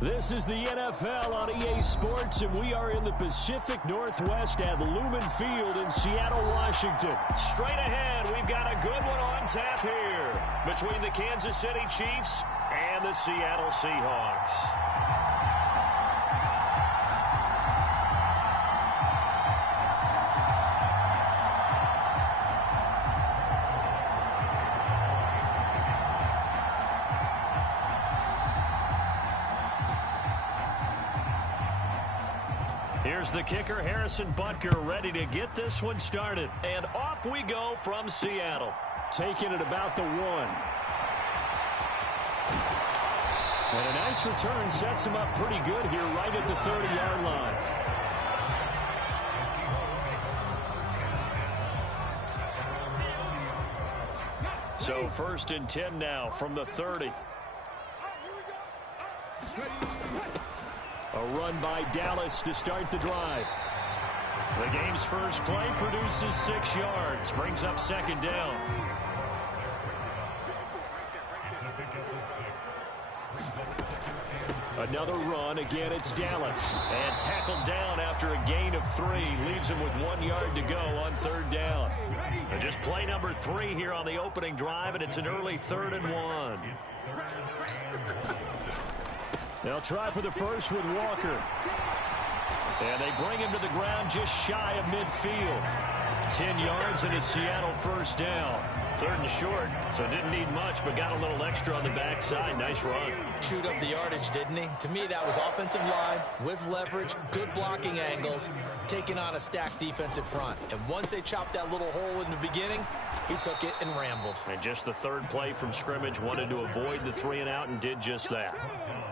This is the NFL on EA Sports, and we are in the Pacific Northwest at Lumen Field in Seattle, Washington. Straight ahead, we've got a good one on tap here between the Kansas City Chiefs and the Seattle Seahawks. Here's the kicker, Harrison Butker, ready to get this one started. And off we go from Seattle. Taking it about the 1. And a nice return sets him up pretty good here right at the 30-yard line. So 1st and 10 now from the 30. A run by Dallas to start the drive. The game's first play produces 6 yards, brings up 2nd down. Another run, again it's Dallas. And tackled down after a gain of 3, leaves him with 1 yard to go on 3rd down. And just play number 3 here on the opening drive, and it's an early 3rd and 1. They'll try for the first with Walker. And they bring him to the ground just shy of midfield. 10 yards and a Seattle 1st down. 3rd and short, so didn't need much, but got a little extra on the backside. Nice run. Chewed up the yardage, didn't he? To me, that was offensive line with leverage, good blocking angles, taking on a stacked defensive front. And once they chopped that little hole in the beginning, he took it and rambled. And just the 3rd play from scrimmage, wanted to avoid the 3 and out and did just that.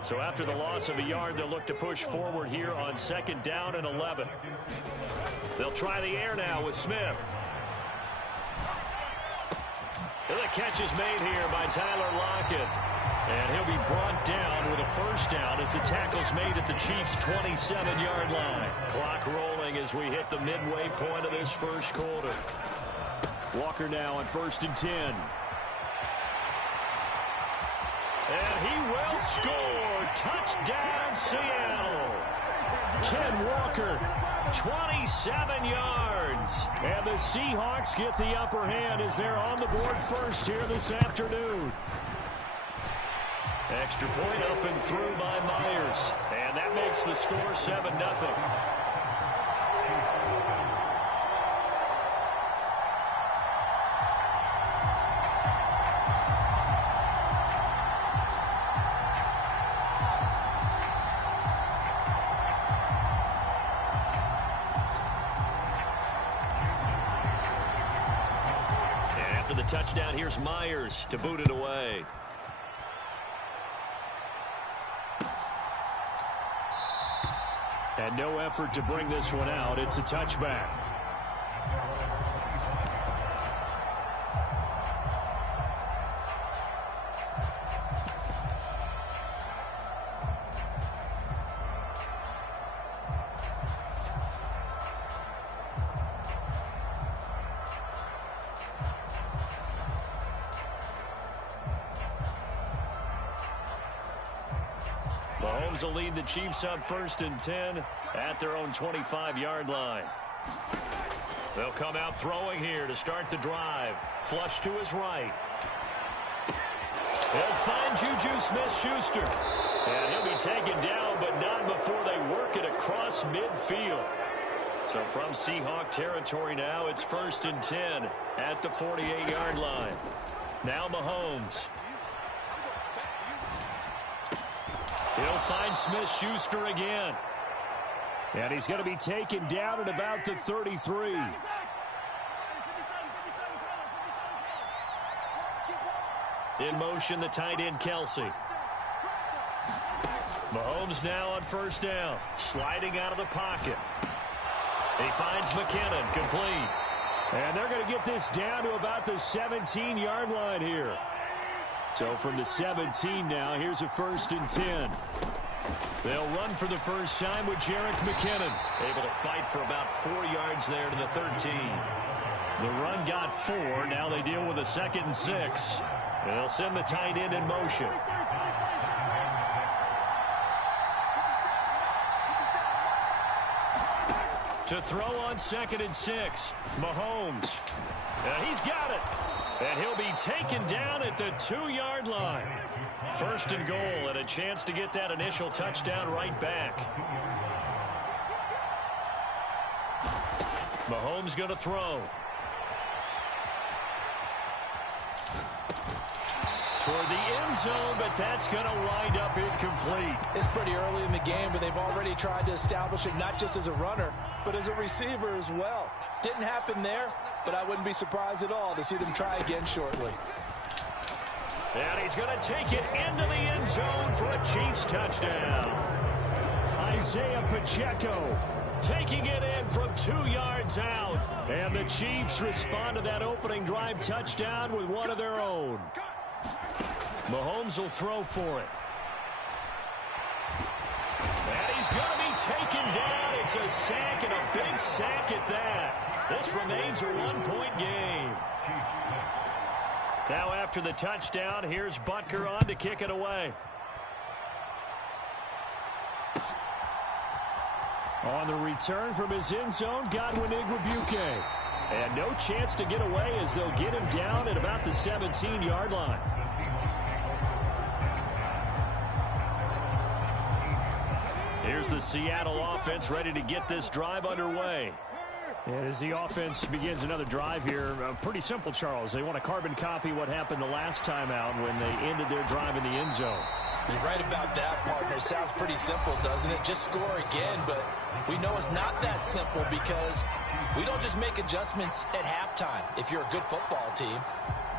So after the loss of a yard, they'll look to push forward here on 2nd down and 11. They'll try the air now with Smith. And the catch is made here by Tyler Lockett. And he'll be brought down with a 1st down as the tackle's made at the Chiefs' 27-yard line. Clock rolling as we hit the midway point of this 1st quarter. Walker now on 1st and 10. And he will score. Touchdown, Seattle. Ken Walker. 27 yards. And the Seahawks get the upper hand as they're on the board first here this afternoon. Extra point up and through by Myers. And that makes the score 7-0. The touchdown, here's Myers to boot it away. And no effort to bring this one out. It's a touchback. Mahomes will lead the Chiefs up 1st and 10 at their own 25-yard line. They'll come out throwing here to start the drive. Flush to his right. He'll find Juju Smith-Schuster. And he'll be taken down, but not before they work it across midfield. So from Seahawk territory now, it's 1st and 10 at the 48-yard line. Now Mahomes. He'll find Smith-Schuster again. And he's going to be taken down at about the 33. In motion, the tight end, Kelsey. Mahomes now on 1st down. Sliding out of the pocket. He finds McKinnon, complete. And they're going to get this down to about the 17-yard line here. So from the 17 now, here's a 1st and 10. They'll run for the first time with Jerick McKinnon. Able to fight for about 4 yards there to the 13. The run got 4. Now they deal with a 2nd and 6. They'll send the tight end in motion. To throw on 2nd and 6. Mahomes. He's got it. And he'll be taken down at the 2-yard line. 1st and goal, and a chance to get that initial touchdown right back. Mahomes going to throw. Toward the end zone, but that's going to wind up incomplete. It's pretty early in the game, but they've already tried to establish it not just as a runner, but as a receiver as well. Didn't happen there, but I wouldn't be surprised at all to see them try again shortly. And he's going to take it into the end zone for a Chiefs touchdown. Isaiah Pacheco taking it in from 2 yards out. And the Chiefs respond to that opening drive touchdown with one of their own. Mahomes will throw for it. And he's going to be taken down. It's a sack, and a big sack at that. This remains a 1-point game. Now after the touchdown, here's Butker on to kick it away. On the return from his end zone, Godwin Igwebuike. And no chance to get away as they'll get him down at about the 17-yard line. Here's the Seattle offense ready to get this drive underway. And as the offense begins another drive here, pretty simple, Charles. They want to carbon copy what happened the last time out when they ended their drive in the end zone. You're right about that, partner. Sounds pretty simple, doesn't it? Just score again, but we know it's not that simple because we don't just make adjustments at halftime if you're a good football team.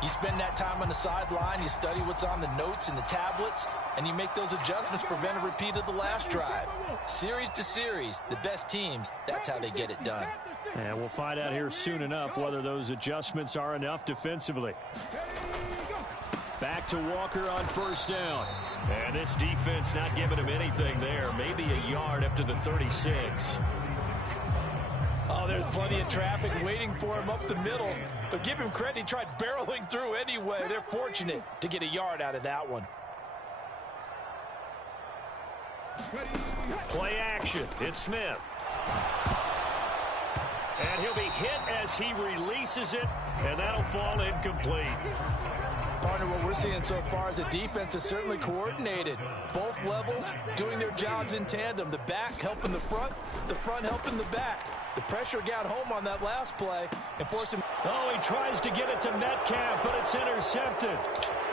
You spend that time on the sideline, you study what's on the notes and the tablets, and you make those adjustments, prevent a repeat of the last drive. Series to series, the best teams, that's how they get it done. And we'll find out here soon enough whether those adjustments are enough defensively. Back to Walker on 1st down. And this defense not giving him anything there. Maybe a yard up to the 36. Oh, there's plenty of traffic waiting for him up the middle. But give him credit, he tried barreling through anyway. They're fortunate to get a yard out of that one. Play action. It's Smith. And he'll be hit as he releases it, and that'll fall incomplete. Partner, what we're seeing so far is the defense is certainly coordinated. Both levels doing their jobs in tandem. The back helping the front helping the back. The pressure got home on that last play and forced him. Oh, he tries to get it to Metcalf, but it's intercepted.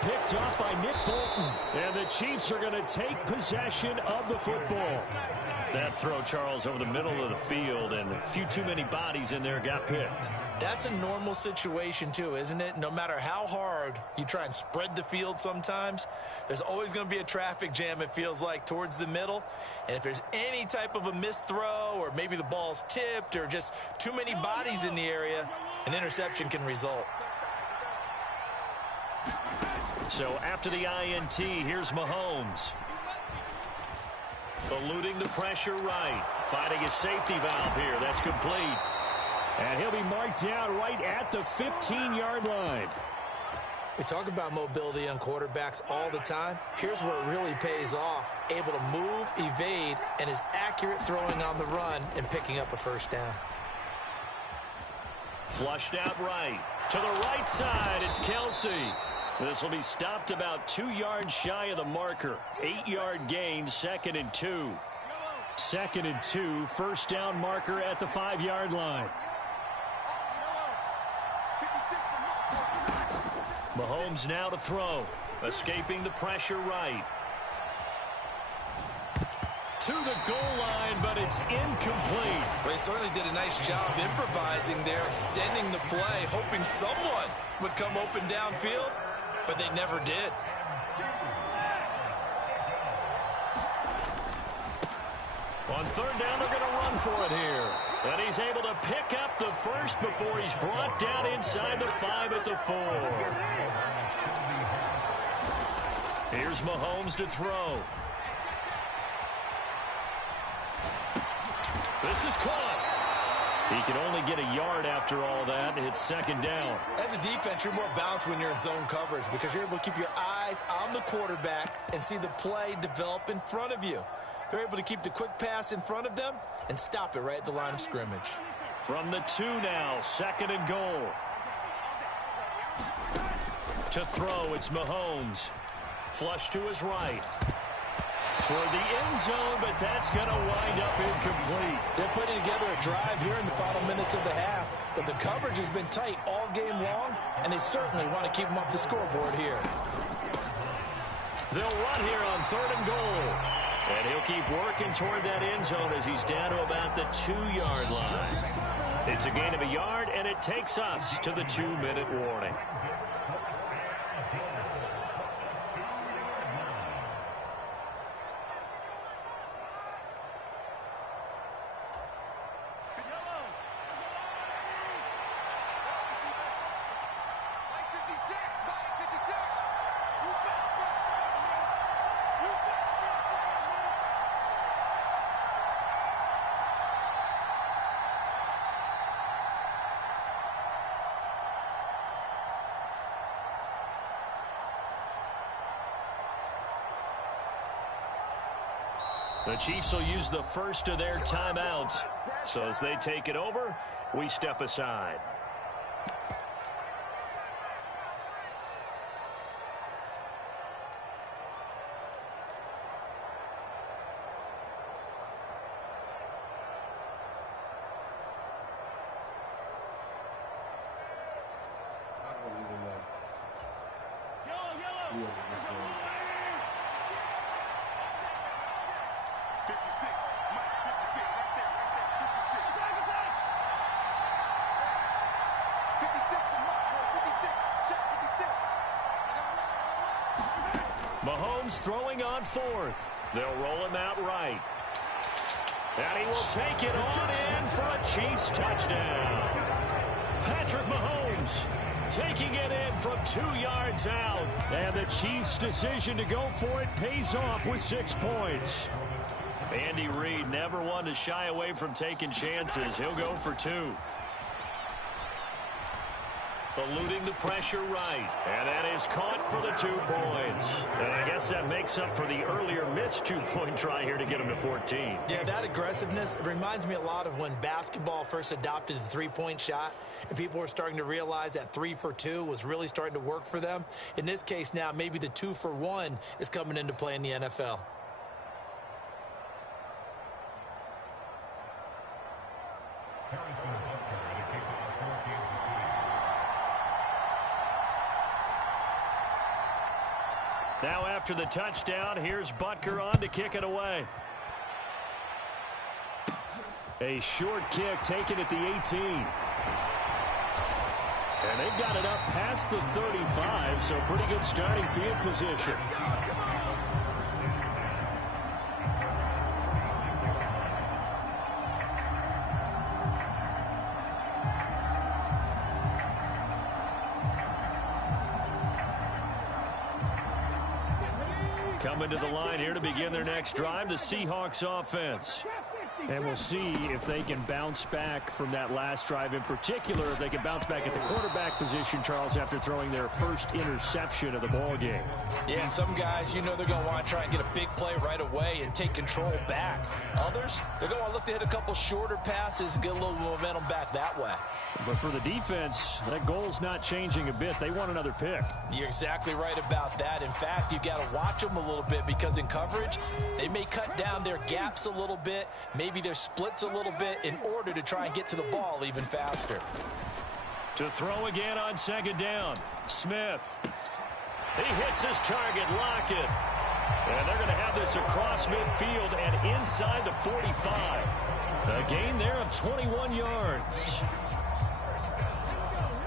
Picked off by Nick Bolton. And the Chiefs are going to take possession of the football. That throw, Charles, over the middle of the field, and a few too many bodies in there got picked. That's a normal situation, too, isn't it? No matter how hard you try and spread the field sometimes, there's always going to be a traffic jam, it feels like, towards the middle. And if there's any type of a missed throw or maybe the ball's tipped or just too many bodies in the area, an interception can result. So after the INT, here's Mahomes. Eluding the pressure right. Finding a safety valve here. That's complete. And he'll be marked down right at the 15-yard line. We talk about mobility on quarterbacks all the time. Here's where it really pays off. Able to move, evade, and is accurate throwing on the run and picking up a 1st down. Flushed out right. To the right side, it's Kelsey. This will be stopped about 2 yards shy of the marker. 8-yard gain, 2nd and 2. 2nd and 2, 1st down marker at the 5-yard line. Mahomes now to throw. Escaping the pressure right. To the goal line, but it's incomplete. Well, they certainly did a nice job improvising there, extending the play, hoping someone would come open downfield, but they never did. On 3rd down, they're going to run for it here. And he's able to pick up the first before he's brought down inside the 5 at the 4. Here's Mahomes to throw. This is caught. He can only get a yard after all that. It's 2nd down. As a defense, you're more balanced when you're in zone coverage because you're able to keep your eyes on the quarterback and see the play develop in front of you. They're able to keep the quick pass in front of them and stop it right at the line of scrimmage. From the 2 now, 2nd and goal. To throw, it's Mahomes. Flush to his right. Toward the end zone, but that's going to wind up incomplete. They're putting together a drive here in the final minutes of the half, but the coverage has been tight all game long, and they certainly want to keep them up the scoreboard here. They'll run here on 3rd and goal. And he'll keep working toward that end zone as he's down to about the 2-yard line. It's a gain of a yard, and it takes us to the 2-minute warning. The Chiefs will use the first of their timeouts. So as they take it over, we step aside. Mahomes throwing on 4th. They'll roll him out right. And he will take it on in for a Chiefs touchdown. Patrick Mahomes taking it in from 2 yards out. And the Chiefs' decision to go for it pays off with 6 points. Andy Reid never one to shy away from taking chances. He'll go for 2. Eluding the pressure right. And that is caught for the 2 points. And I guess that makes up for the earlier missed 2-point try here to get him to 14. Yeah, that aggressiveness, it reminds me a lot of when basketball first adopted the 3-point shot. And people were starting to realize that 3 for 2 was really starting to work for them. In this case now, maybe the 2 for 1 is coming into play in the NFL. Now after the touchdown, here's Butker on to kick it away. A short kick taken at the 18. And they've got it up past the 35, so pretty good starting field position. Coming to the line here to begin their next drive, the Seahawks offense. And we'll see if they can bounce back from that last drive. In particular, if they can bounce back at the quarterback position, Charles, after throwing their first interception of the ball game. Yeah, and some guys, you know they're going to want to try and get a big play right away and take control back. Others, they're going to look to hit a couple shorter passes and get a little momentum back that way. But for the defense, that goal's not changing a bit. They want another pick. You're exactly right about that. In fact, you've got to watch them a little bit because in coverage, they may cut down their gaps a little bit, maybe their splits a little bit in order to try and get to the ball even faster. To throw again on 2nd down, Smith. He hits his target, Lockett. And they're going to have this across midfield and inside the 45. A gain there of 21 yards.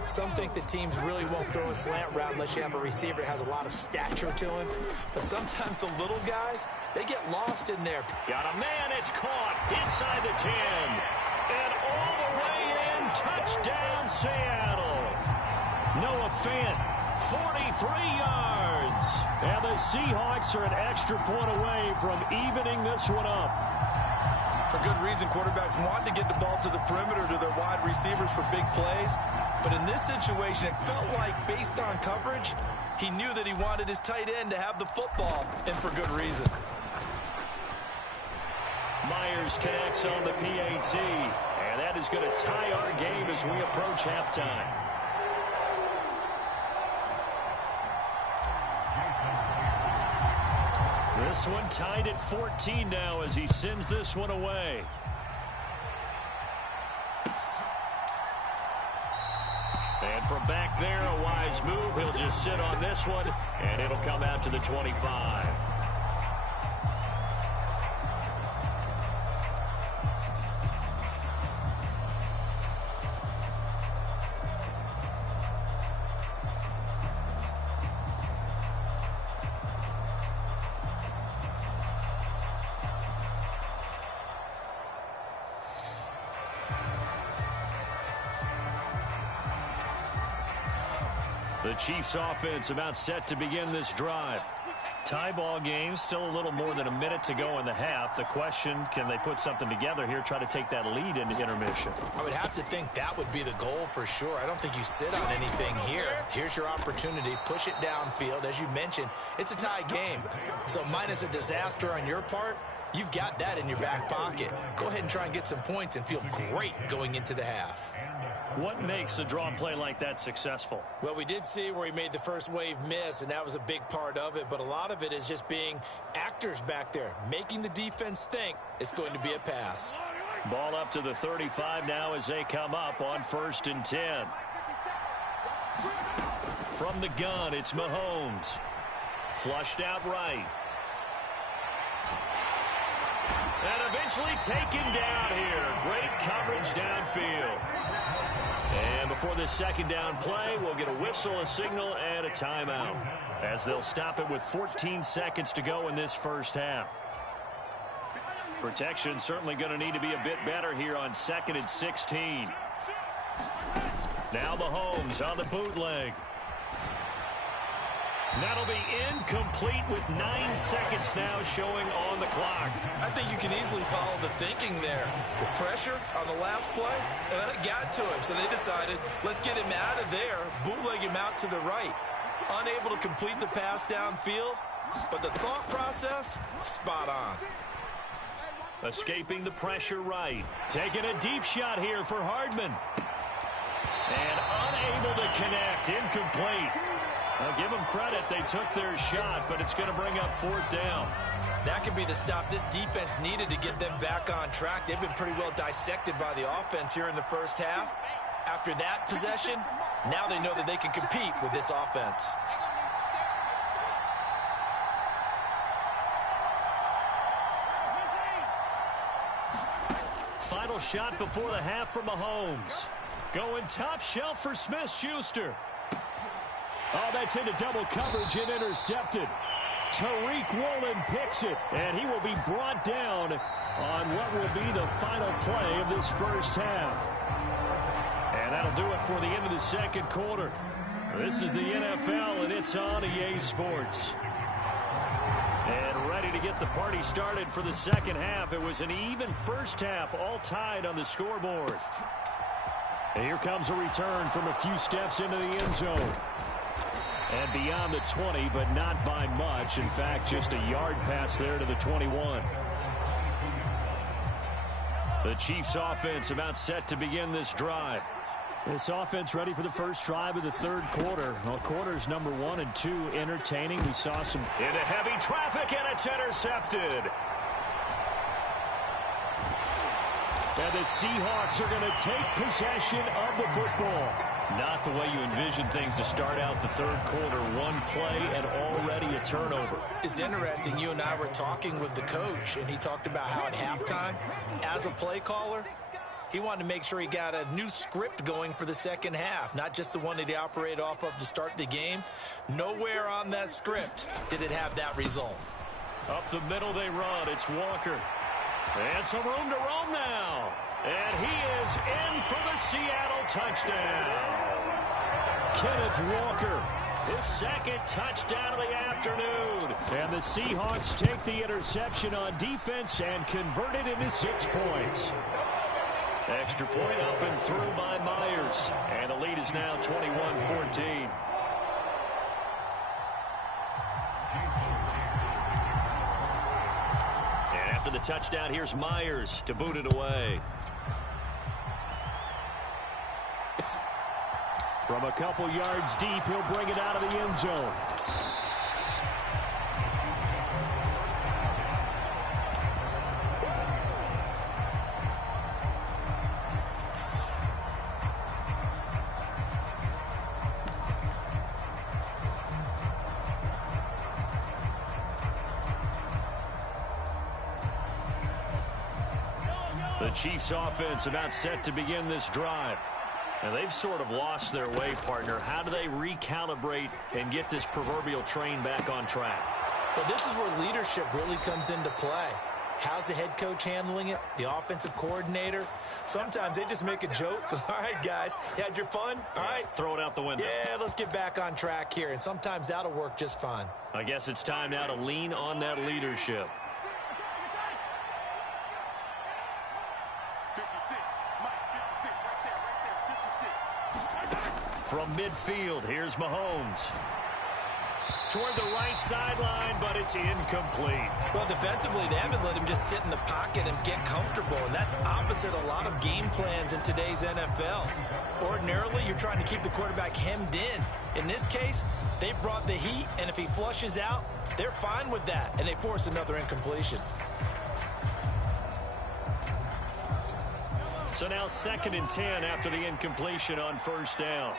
Some think that teams really won't throw a slant route unless you have a receiver that has a lot of stature to him. But sometimes the little guys, they get lost in there. Got a man, it's caught inside the 10. And all the way in, touchdown Seattle. Noah Fant, 43 yards. And the Seahawks are an extra point away from evening this one up. For good reason, quarterbacks want to get the ball to the perimeter to their wide receivers for big plays. But in this situation, it felt like, based on coverage, he knew that he wanted his tight end to have the football, and for good reason. Myers connects on the PAT. And that is going to tie our game as we approach halftime. This one tied at 14 now as he sends this one away. And from back there, a wise move. He'll just sit on this one, and it'll come out to the 25. The Chiefs offense about set to begin this drive. Tie ball game, still a little more than a minute to go in the half. The question, can they put something together here, try to take that lead into intermission? I would have to think that would be the goal for sure. I don't think you sit on anything here. Here's your opportunity. Push it downfield. As you mentioned, it's a tie game. So minus a disaster on your part, you've got that in your back pocket. Go ahead and try and get some points and feel great going into the half. What makes a draw play like that successful? Well, we did see where he made the first wave miss, and that was a big part of it. But a lot of it is just being actors back there, making the defense think it's going to be a pass. Ball up to the 35 now as they come up on 1st and 10. From the gun, it's Mahomes. Flushed out right. And eventually taken down here. Great coverage downfield. And before this second down play, we'll get a whistle, a signal, and a timeout, as they'll stop it with 14 seconds to go in this first half. Protection certainly going to need to be a bit better here on 2nd and 16. Now Mahomes on the bootleg. That'll be incomplete with 9 seconds now showing on the clock. I think you can easily follow the thinking there. The pressure on the last play, and it got to him. So they decided, let's get him out of there, bootleg him out to the right. Unable to complete the pass downfield, but the thought process, spot on. Escaping the pressure right. Taking a deep shot here for Hardman. And unable to connect. Incomplete. I'll give them credit. They took their shot, but it's going to bring up 4th down. That could be the stop this defense needed to get them back on track. They've been pretty well dissected by the offense here in the first half. After that possession, now they know that they can compete with this offense. Final shot before the half from Mahomes. Going top shelf for Smith-Schuster. Oh, that's into double coverage and intercepted. Tariq Woolen picks it, and he will be brought down on what will be the final play of this first half. And that'll do it for the end of the second quarter. This is the NFL, and it's on EA Sports. And ready to get the party started for the second half. It was an even first half, all tied on the scoreboard. And here comes a return from a few steps into the end zone. And beyond the 20, but not by much. In fact, just a yard pass there to the 21. The Chiefs offense about set to begin this drive. This offense ready for the first drive of the third quarter. Well, quarters number 1 and 2 entertaining. We saw some into heavy traffic, and it's intercepted. And the Seahawks are going to take possession of the football. Not the way you envision things to start out the third quarter. One play and already a turnover. It's interesting. You and I were talking with the coach, and he talked about how at halftime, as a play caller, he wanted to make sure he got a new script going for the second half, not just the one that he operated off of to start the game. Nowhere on that script did it have that result. Up the middle they run. It's Walker. And some room to roam now. And he is in for the Seattle touchdown. Kenneth Walker, his second touchdown of the afternoon. And the Seahawks take the interception on defense and convert it into 6 points. Extra point up and through by Myers. And the lead is now 21-14. The the touchdown. Here's Myers to boot it away. From a couple yards deep, he'll bring it out of the end zone. The Chiefs offense about set to begin this drive. And they've sort of lost their way, partner. How do they recalibrate and get this proverbial train back on track? Well, this is where leadership really comes into play. How's the head coach handling it? The offensive coordinator? Sometimes they just make a joke. All right, guys, you had your fun? All right. Throw it out the window. Yeah, let's get back on track here. And sometimes that'll work just fine. I guess it's time now to lean on that leadership. From midfield, here's Mahomes. Toward the right sideline, but it's incomplete. Well, defensively, they haven't let him just sit in the pocket and get comfortable, and that's opposite a lot of game plans in today's NFL. Ordinarily, you're trying to keep the quarterback hemmed in. In this case, they brought the heat, and if he flushes out, they're fine with that, and they force another incompletion. So now 2nd and 10 after the incompletion on first down.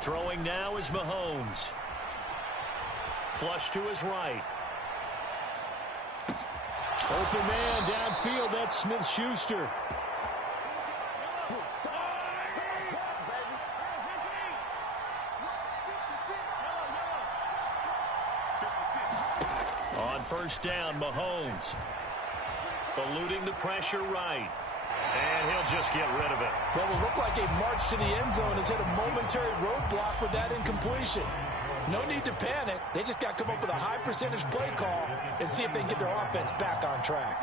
Throwing now is Mahomes. Flush to his right. Open man downfield. That's Smith-Schuster. On first down, Mahomes. Eluding the pressure right. And he'll just get rid of it. Well, it will look like a march to the end zone has hit a momentary roadblock with that incompletion. No need to panic. They just got to come up with a high percentage play call and see if they can get their offense back on track.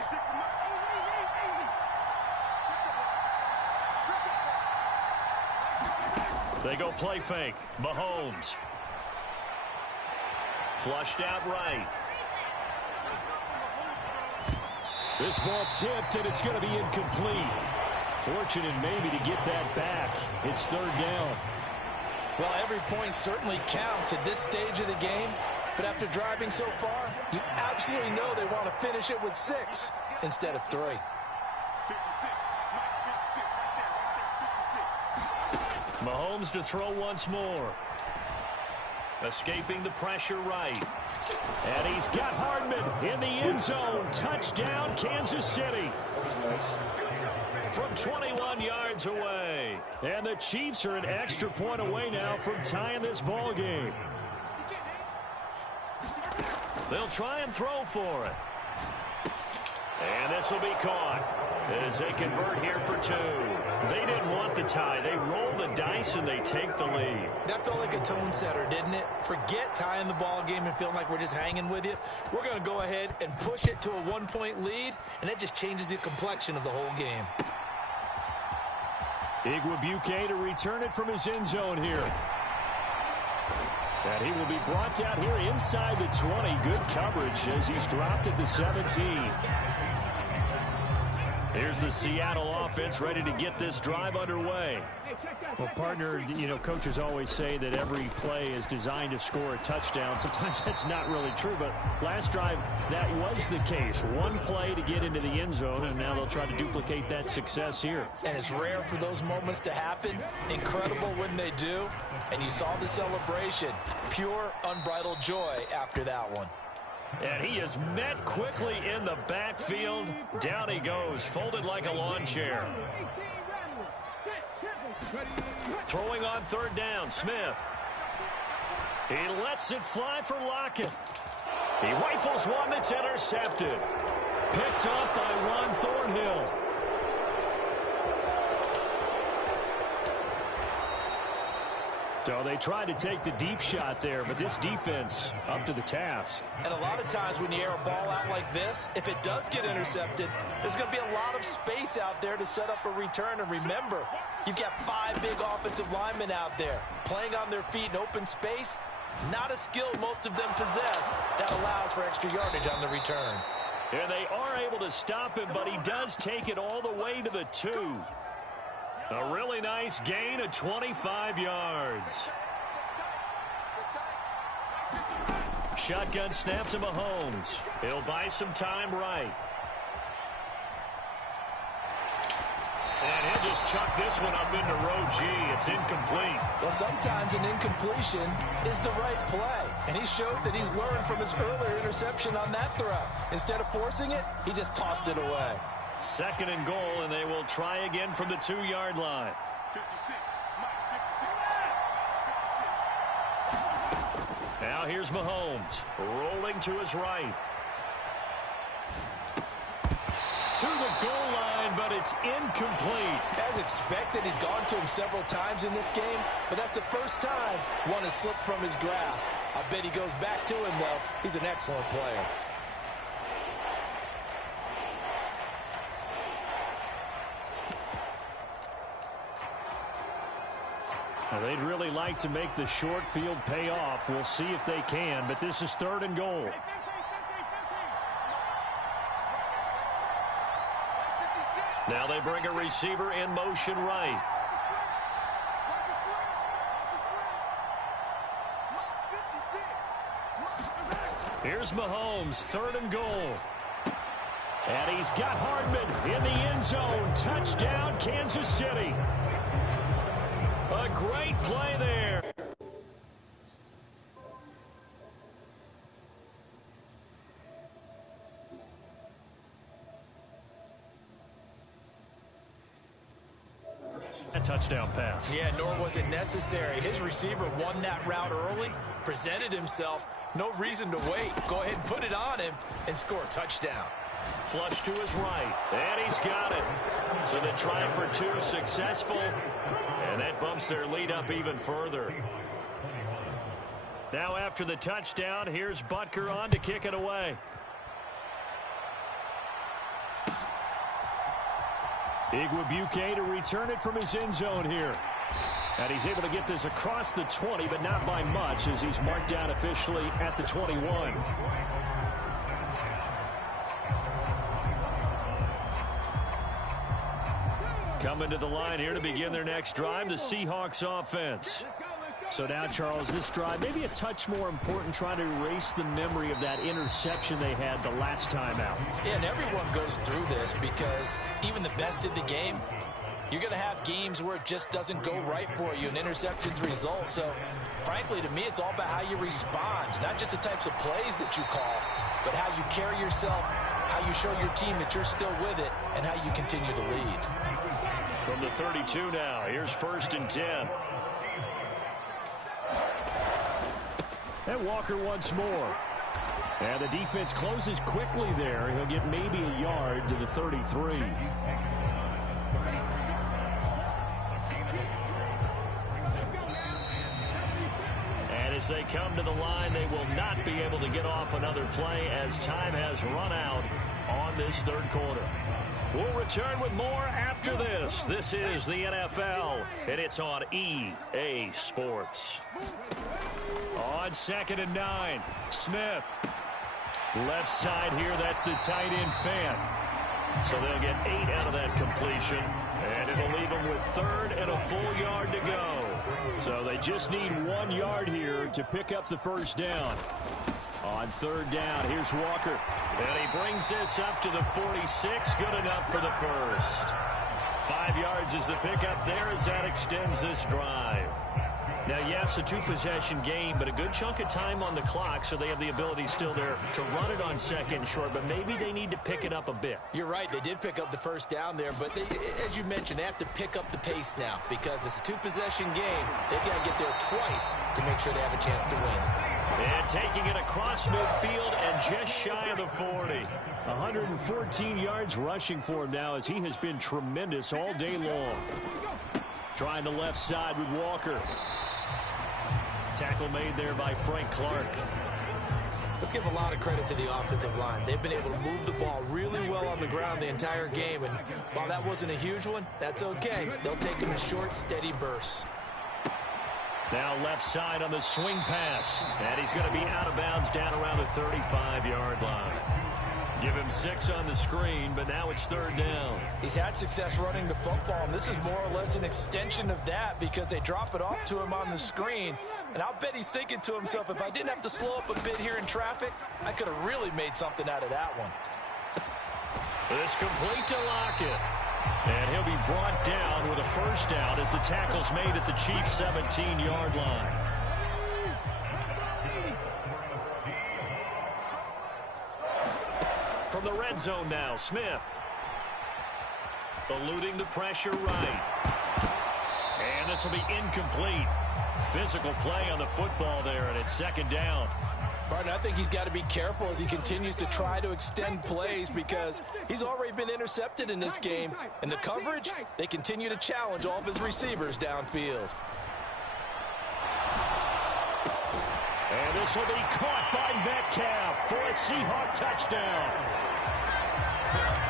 They go play fake. Mahomes. Flushed out right. This ball tipped, and it's going to be incomplete. Fortunate maybe to get that back. It's 3rd down. Well, every point certainly counts at this stage of the game. But after driving so far, you absolutely know they want to finish it with 6 instead of 3. Mahomes to throw once more. Escaping the pressure right. And he's got Hardman in the end zone. Touchdown, Kansas City. From 21 yards away. And the Chiefs are an extra point away now from tying this ball game. They'll try and throw for it. And this will be caught as they convert here for 2. They didn't want the tie. They roll the dice and they take the lead. That felt like a tone setter, didn't it? Forget tying the ball game and feeling like we're just hanging with you. We're going to go ahead and push it to a 1-point lead, and that just changes the complexion of the whole game. Igwebuike to return it from his end zone here. And he will be brought down here inside the 20. Good coverage as he's dropped at the 17. Here's the Seattle offense ready to get this drive underway. Well, partner, you know, coaches always say that every play is designed to score a touchdown. Sometimes that's not really true, but last drive, that was the case. One play to get into the end zone, and now they'll try to duplicate that success here. And it's rare for those moments to happen. Incredible when they do. And you saw the celebration. Pure, unbridled joy after that one. And he is met quickly in the backfield. Down he goes, folded like a lawn chair. Throwing on 3rd down, Smith. He lets it fly for Lockett. He rifles one that's intercepted. Picked up by Ron Thornhill. So they tried to take the deep shot there, but this defense up to the task. And a lot of times when you air a ball out like this, if it does get intercepted, there's going to be a lot of space out there to set up a return. And remember, you've got 5 big offensive linemen out there playing on their feet in open space. Not a skill most of them possess that allows for extra yardage on the return. And they are able to stop him, but he does take it all the way to the 2. A really nice gain of 25 yards. Shotgun snap to Mahomes. He'll buy some time right. And he'll just chuck this one up into row G. It's incomplete. Well, sometimes an incompletion is the right play. And he showed that he's learned from his earlier interception on that throw. Instead of forcing it, he just tossed it away. 2nd and goal, and they will try again from the 2-yard line. 56. Now here's Mahomes, rolling to his right. To the goal line, but it's incomplete. As expected, he's gone to him several times in this game, but that's the first time one has slipped from his grasp. I bet he goes back to him, though. He's an excellent player. Now, they'd really like to make the short field pay off. We'll see if they can, but this is 3rd and goal. Now they bring a receiver in motion right. Here's Mahomes, 3rd and goal. And he's got Hardman in the end zone. Touchdown, Kansas City. A great play there. A touchdown pass. Yeah, nor was it necessary. His receiver won that route early, presented himself. No reason to wait. Go ahead and put it on him and score a touchdown. Flush to his right, and he's got it. So they try for 2, successful, and that bumps their lead up even further. Now after the touchdown, here's Butker on to kick it away. Igwebuike to return it from his end zone here. And he's able to get this across the 20, but not by much, as he's marked down officially at the 21. Coming to the line here to begin their next drive, the Seahawks offense. So now, Charles, this drive maybe a touch more important, trying to erase the memory of that interception they had the last time out. Yeah, and everyone goes through this because even the best in the game, you're going to have games where it just doesn't go right for you and interceptions result. So, frankly, to me, it's all about how you respond, not just the types of plays that you call, but how you carry yourself, how you show your team that you're still with it, and how you continue to lead. From the 32 now, here's 1st and 10. And Walker once more. And the defense closes quickly there. He'll get maybe a yard to the 33. And as they come to the line, they will not be able to get off another play as time has run out on this 3rd quarter. We'll return with more after this. This is the NFL, and it's on EA Sports. On 2nd and 9, Smith. Left side here, that's the tight end fan. So they'll get 8 out of that completion, and it'll leave them with 3rd and a full yard to go. So they just need 1 yard here to pick up the first down. On 3rd down, here's Walker. And he brings this up to the 46. Good enough for the first. 5 yards is the pickup there as that extends this drive. Now, yes, a 2-possession game, but a good chunk of time on the clock, so they have the ability still there to run it on 2nd and short, but maybe they need to pick it up a bit. You're right. They did pick up the first down there, but they, as you mentioned, they have to pick up the pace now because it's a 2-possession game. They've got to get there twice to make sure they have a chance to win. And taking it across midfield and just shy of the 40. 114 yards rushing for him now as he has been tremendous all day long. Trying the left side with Walker. Tackle made there by Frank Clark. Let's give a lot of credit to the offensive line. They've been able to move the ball really well on the ground the entire game. And while that wasn't a huge one, that's okay. They'll take them in short, steady bursts. Now left side on the swing pass. And he's going to be out of bounds down around the 35-yard line. Give him 6 on the screen, but now it's 3rd down. He's had success running the football, and this is more or less an extension of that because they drop it off to him on the screen. And I'll bet he's thinking to himself, if I didn't have to slow up a bit here in traffic, I could have really made something out of that one. This complete to Lockett. And he'll be brought down with a first down as the tackle's made at the Chiefs' 17-yard line. From the red zone now, Smith. Eluding the pressure right. And this will be incomplete. Physical play on the football there, and it's 2nd down. Martin, I think he's got to be careful as he continues to try to extend plays because he's already been intercepted in this game. And the coverage, they continue to challenge all of his receivers downfield. And this will be caught by Metcalf for a Seahawk touchdown.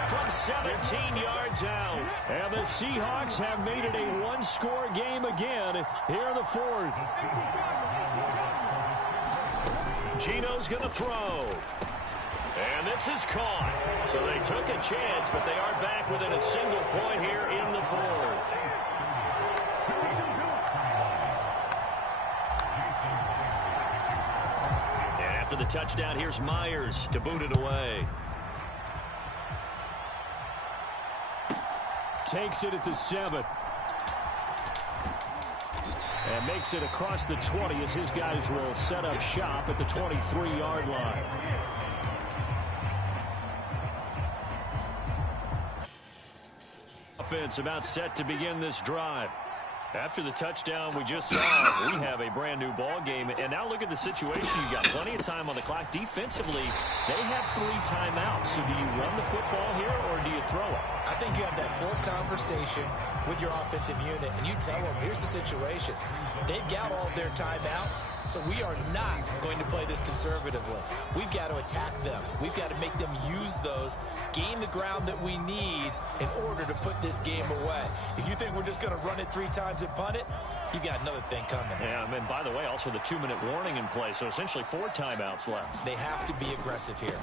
From 17 yards out. And the Seahawks have made it a one-score game again here in the 4th. Gino's going to throw. And this is caught. So they took a chance, but they are back within a single point here in the 4th. And after the touchdown, here's Myers to boot it away. Takes it at the 7. And makes it across the 20 as his guys will set up shop at the 23-yard line. Offense about set to begin this drive. After the touchdown we just saw, we have a brand new ball game. And now look at the situation. You got plenty of time on the clock. Defensively, they have 3 timeouts. So do you run the football here or do you throw it? I think you have that full conversation with your offensive unit, and you tell them, here's the situation. They've got all of their timeouts, so we are not going to play this conservatively. We've got to attack them. We've got to make them use those, gain the ground that we need in order to put this game away. If you think we're just going to run it 3 times and punt it, you got another thing coming. Yeah, and by the way, also the 2-minute warning in play, so essentially 4 timeouts left. They have to be aggressive here.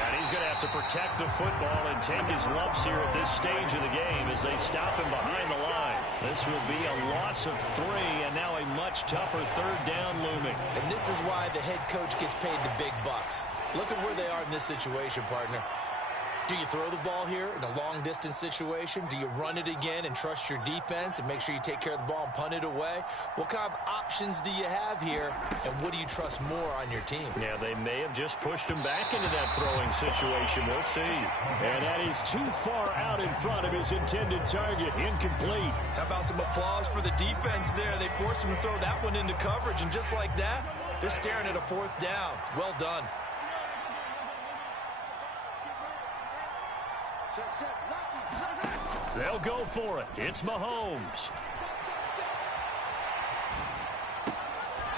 And he's going to have to protect the football and take his lumps here at this stage of the game as they stop him behind the line. This will be a loss of 3, and now a much tougher 3rd down looming. And this is why the head coach gets paid the big bucks. Look at where they are in this situation, partner. Do you throw the ball here in a long-distance situation? Do you run it again and trust your defense and make sure you take care of the ball and punt it away? What kind of options do you have here, and what do you trust more on your team? Yeah, they may have just pushed him back into that throwing situation. We'll see. And that is too far out in front of his intended target. Incomplete. How about some applause for the defense there? They forced him to throw that one into coverage, and just like that, they're staring at a 4th down. Well done. They'll go for it. It's Mahomes.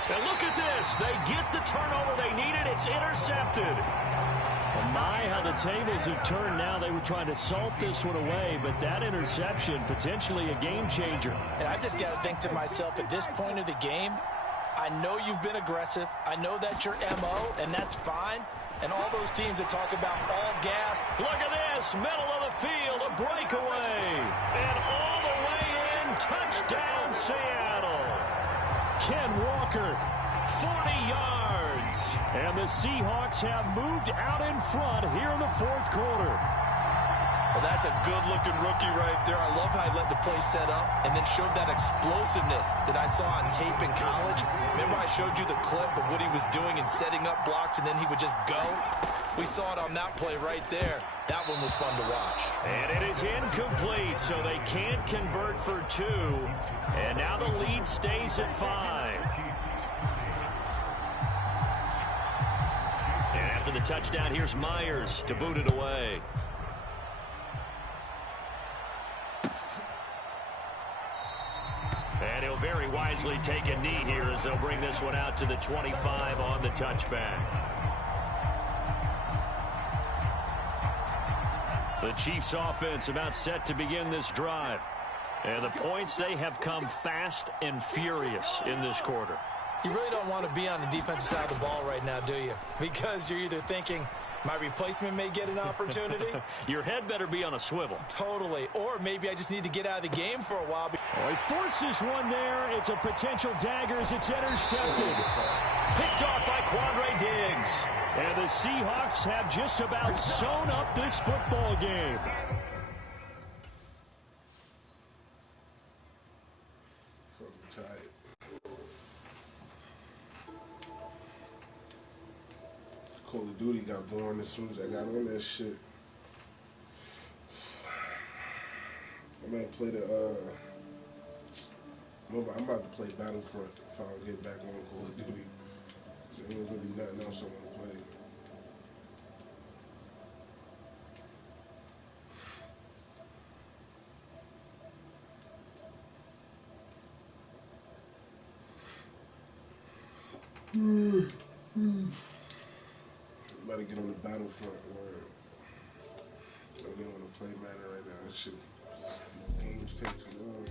And look at this. They get the turnover they needed. It's intercepted. And my, how the tables have turned now. They were trying to salt this one away, but that interception, potentially a game changer. And I just got to think to myself, at this point of the game, I know you've been aggressive. I know that's your MO, and that's fine. And all those teams that talk about all gas. Look at this, middle of the field, a breakaway. And all the way in, touchdown Seattle. Ken Walker, 40 yards. And the Seahawks have moved out in front here in the 4th quarter. Well, that's a good-looking rookie right there. I love how he let the play set up and then showed that explosiveness that I saw on tape in college. Remember I showed you the clip of what he was doing and setting up blocks, and then he would just go? We saw it on that play right there. That one was fun to watch. And it is incomplete, so they can't convert for 2. And now the lead stays at 5. And after the touchdown, here's Myers to boot it away. And he'll very wisely take a knee here as they'll bring this one out to the 25 on the touchback. The Chiefs offense about set to begin this drive. And the points, they have come fast and furious in this quarter. You really don't want to be on the defensive side of the ball right now, do you? Because you're either thinking, my replacement may get an opportunity. Your head better be on a swivel. Totally. Or maybe I just need to get out of the game for a while. Oh, he forces one there. It's a potential dagger as it's intercepted. Picked off by Quandre Diggs. And the Seahawks have just about sewn up this football game. Fucking tired. Call of Duty got born as soon as I got on that shit. I might play I'm about to play Battlefront if I don't get back on Call of Duty. There ain't really nothing else I want to play. I'm about to get on the Battlefront word. I don't want to play Madden right now. That shit, games take too long.